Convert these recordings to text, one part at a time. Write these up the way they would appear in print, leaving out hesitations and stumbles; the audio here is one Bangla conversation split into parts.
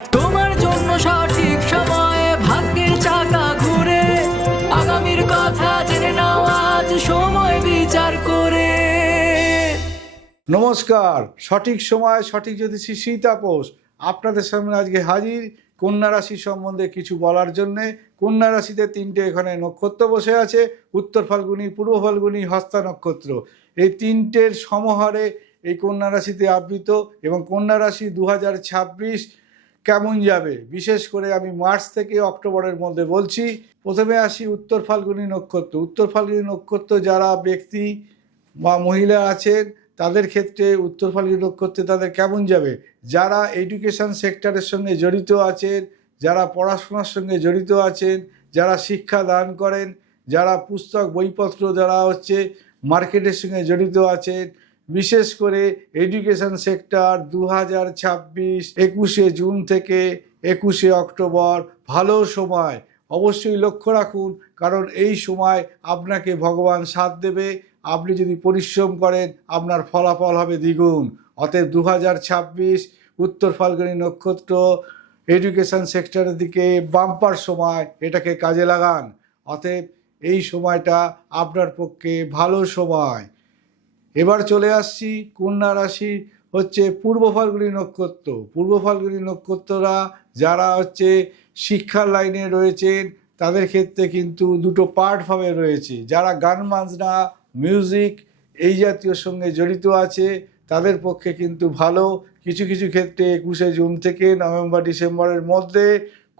তোমার জন্য সঠিক সময়ে ভাগ্যের চাকা ঘুরে, আগামীর কথা জেনে নাও আজ সময় বিচার করে। নমস্কার, সঠিক সময় সঠিক জ্যোতিষী সীতাপোষ আপনাদের সামনে আজকে হাজির কন্যা রাশি সম্বন্ধে কিছু বলার জন্যে। কন্যা রাশিতে তিনটে এখানে নক্ষত্র বসে আছে, উত্তর ফাল্গুনী, পূর্ব ফাল্গুনী, হস্তা নক্ষত্র। এই তিনটের সমাহারে এই কন্যা রাশিতে আবৃত। এবং কন্যা রাশি 2026 কেমন যাবে, বিশেষ করে আমি মার্চ থেকে অক্টোবরের মধ্যে বলছি। প্রথমে আসি উত্তর ফাল্গুনী নক্ষত্র। উত্তর ফাল্গুনী নক্ষত্র যারা ব্যক্তি বা মহিলা আছেন তাদের ক্ষেত্রে উত্তর ফাল্গুনী নক্ষত্রে তাদের কেমন যাবে। যারা এডুকেশন সেক্টরের সঙ্গে জড়িত আছেন, যারা পড়াশোনার সঙ্গে জড়িত আছেন, যারা শিক্ষা দান করেন, যারা পুস্তক বইপত্র যারা মার্কেটের সঙ্গে জড়িত আছেন, বিশেষ করে এডুকেশন সেক্টর 2026 21শে জুন থেকে 21শে অক্টোবর ভালো সময়। অবশ্যই লক্ষ্য রাখুন, কারণ এই সময় আপনাকে ভগবান সাথ দেবে। আপনি যদি পরিশ্রম করেন আপনার ফলাফল হবে দ্বিগুণ। অতএব 2026 উত্তর ফাল্গুনী নক্ষত্র এডুকেশন সেক্টরের দিকে বাম্পার সময়, এটাকে কাজে লাগান। অতএব এই সময়টা আপনার পক্ষে ভালো সময়। এবার চলে আসছি কন্যা রাশি পূর্ব ফাল্গুনী নক্ষত্র। পূর্ব ফাল্গুনী নক্ষত্ররা যারা শিক্ষার লাইনে রয়েছেন তাদের ক্ষেত্রে কিন্তু দুটো পার্ট ভাবে রয়েছে। যারা গান বাজনা, মিউজিক এই জাতীয় সঙ্গে জড়িত আছে তাদের পক্ষে কিন্তু ভালো। কিছু কিছু ক্ষেত্রে 21শে জুন থেকে নভেম্বর ডিসেম্বরের মধ্যে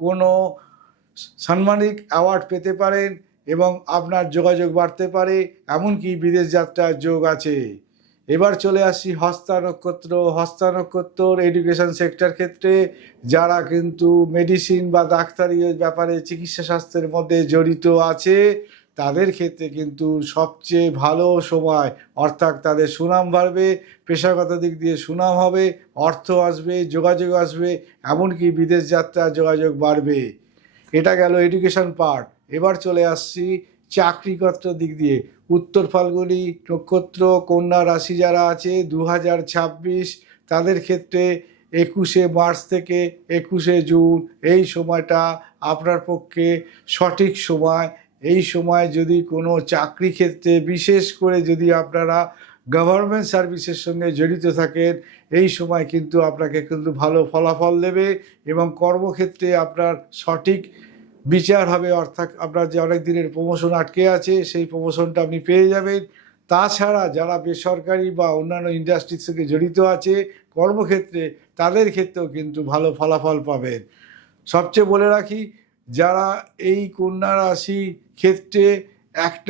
কোনো সাম্মানিক অ্যাওয়ার্ড পেতে পারেন এবং আপনার যোগাযোগ বাড়তে পারে, এমনকি বিদেশ যাত্রার যোগ আছে। এবার চলে আসি হস্তা নক্ষত্র। হস্তা নক্ষত্রর এডুকেশন সেক্টর ক্ষেত্রে যারা কিন্তু মেডিসিন বা ডাক্তারি ব্যাপারে চিকিৎসা শাস্ত্রের মধ্যে জড়িত আছে তাদের ক্ষেত্রে কিন্তু সবচেয়ে ভালো সময়। অর্থাৎ তাদের সুনাম বাড়বে, পেশাগত দিক দিয়ে সুনাম হবে, অর্থ আসবে, যোগাযোগ আসবে, এমনকি বিদেশ যাত্রার যোগাযোগ বাড়বে। এটা গেল এডুকেশন পার্ট। এবার চলে আসছি চাকরিগত দিক দিয়ে। উত্তর ফাল্গুনী নক্ষত্র কন্যা রাশি যারা আছে 2026 তাদের ক্ষেত্রে 21শে মার্চ থেকে 21শে জুন এই সময়টা আপনার পক্ষে সঠিক সময়। এই সময় যদি কোনো চাকরি ক্ষেত্রে, বিশেষ করে যদি আপনারা গভর্নমেন্ট সার্ভিসের সঙ্গে জড়িত থাকেন, এই সময় কিন্তু আপনাকে কিন্তু ভালো ফলাফল দেবে এবং কর্মক্ষেত্রে আপনার সঠিক বিচার হবে। অর্থাৎ আপনার যে অনেক দিনের প্রমোশন আটকে আছে সেই প্রমোশনটা আপনি পেয়ে যাবেন। তাছাড়া যারা বেসরকারি বা অন্যান্য ইন্ডাস্ট্রির সঙ্গে জড়িত আছে কর্মক্ষেত্রে, তাদের ক্ষেত্রেও কিন্তু ভালো ফলাফল পাবেন। সবচেয়ে বলে রাখি, যারা এই কন্যা রাশি ক্ষেত্রে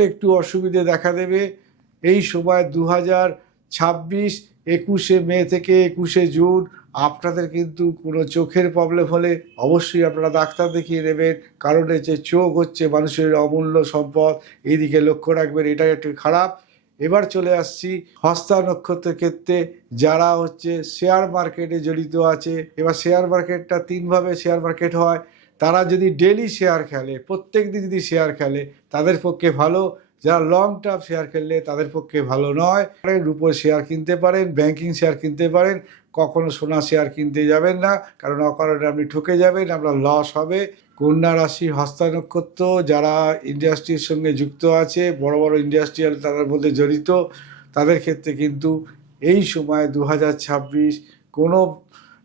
একটু অসুবিধে দেখা দেবে এই সময় 2026 21শে মে থেকে 21শে জুন আপনাদের কিন্তু কোনো চোখের প্রবলেম হলে অবশ্যই আপনারা ডাক্তার দেখিয়ে নেবেন। কারণ চোখ মানুষের অমূল্য সম্পদ, এই দিকে লক্ষ্য রাখবেন, এটা একটু খারাপ। এবার চলে আসছি হস্তা নক্ষত্রের ক্ষেত্রে যারা শেয়ার মার্কেটে জড়িত আছে। এবার শেয়ার মার্কেটটা তিনভাবে শেয়ার মার্কেট হয়। তারা যদি ডেলি শেয়ার খেলে, প্রত্যেক দিন যদি শেয়ার খেলে তাদের পক্ষে ভালো। যারা লং টার্ম শেয়ার খেললে তাদের পক্ষে ভালো নয়। রূপোর শেয়ার কিনতে পারেন, ব্যাংকিং শেয়ার কিনতে পারেন, কখনো সোনা শেয়ার কিনতে যাবেন না, কারণ অকারণে আপনি ঠকে যাবেন, আপনার লস হবে। কন্যা রাশি হস্তা নক্ষত্র যারা ইন্ডাস্ট্রির সঙ্গে যুক্ত আছে, বড় বড় ইন্ডাস্ট্রিয়াল তাদের মধ্যে জড়িত, তাদের ক্ষেত্রে কিন্তু এই সময় 2026 কোনো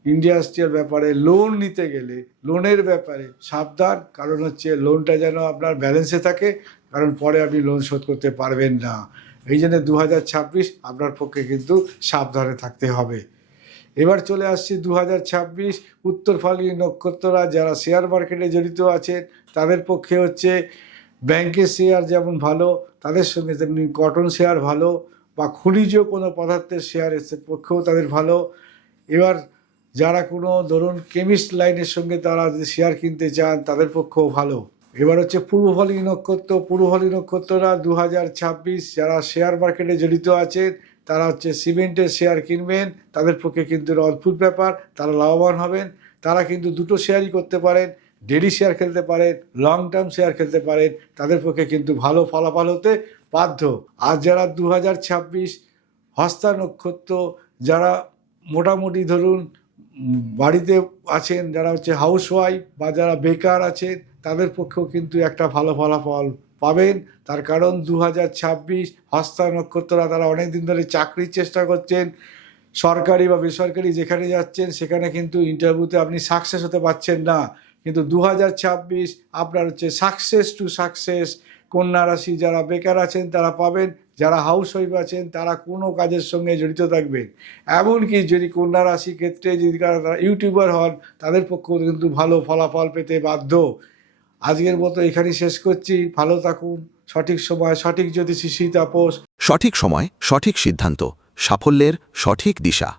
ইন্ডাস্ট্রিয়াল ব্যাপারে লোন নিতে গেলে লোনের ব্যাপারে সাবধান। কারণ লোনটা যেন আপনার ব্যালেন্সে থাকে, কারণ পরে আপনি লোন শোধ করতে পারবেন না। এই জন্য 2026 আপনার পক্ষে কিন্তু সাবধানে থাকতে হবে। এবার চলে আসছি 2026 উত্তর ফাল্গুনী নক্ষত্ররা যারা শেয়ার মার্কেটে জড়িত আছেন তাদের পক্ষে ব্যাংকের শেয়ার যেমন ভালো, তাদের সঙ্গে তেমনি কটন শেয়ার ভালো, বা খনিজ কোনো পদার্থের শেয়ারের পক্ষেও তাদের ভালো। এবার যারা কোনো ধরুন কেমিস্ট লাইনের সঙ্গে তারা যদি শেয়ার কিনতে চান তাদের পক্ষেও ভালো। এবার পূর্ব ফাল্গুনী নক্ষত্র। পূর্ব ফাল্গুনী নক্ষত্ররা 2026 যারা শেয়ার মার্কেটে জড়িত আছেন তারা সিমেন্টের শেয়ার কিনবেন, তাদের পক্ষে কিন্তু অদ্ভুত ব্যাপার, তারা লাভবান হবেন। তারা কিন্তু দুটো শেয়ারই করতে পারেন, ডেলি শেয়ার খেলতে পারেন, লং টার্ম শেয়ার খেলতে পারেন, তাদের পক্ষে কিন্তু ভালো ফলাফল হতে বাধ্য। আর যারা 2026 হস্তা নক্ষত্র যারা মোটামুটি ধরুন বাড়িতে আছেন, যারা হচ্ছে হাউসওয়াইফ বা যারা বেকার আছেন, তাদের পক্ষেও কিন্তু একটা ভালো ফলাফল পাবেন। তার কারণ 2026 হস্তা নক্ষত্ররা তারা অনেক দিন ধরে চাকরির চেষ্টা করছেন, সরকারি বা বেসরকারি যেখানে যাচ্ছেন সেখানে কিন্তু ইন্টারভিউতে আপনি সাকসেস হতে পারছেন না, কিন্তু 2026 আপনার হচ্ছে সাকসেস টু সাকসেস। কন্যা রাশি যারা বেকার আছেন তারা পাবেন, যারা হাউস ওয়াইফ আছেন তারা কোনো কাজের সঙ্গে জড়িত থাকবেন। এমনকি যদি কন্যা রাশি ক্ষেত্রে যদি তারা ইউটিউবার হন, তাদের পক্ষেও কিন্তু ভালো ফলাফল পেতে বাধ্য। আজকের মতো এখানেই শেষ করছি। ভালো থাকুন। সঠিক সময় সঠিক জ্যোতিষী সীতাপোষ। সঠিক সময় সঠিক সিদ্ধান্ত, সাফল্যের সঠিক দিশা।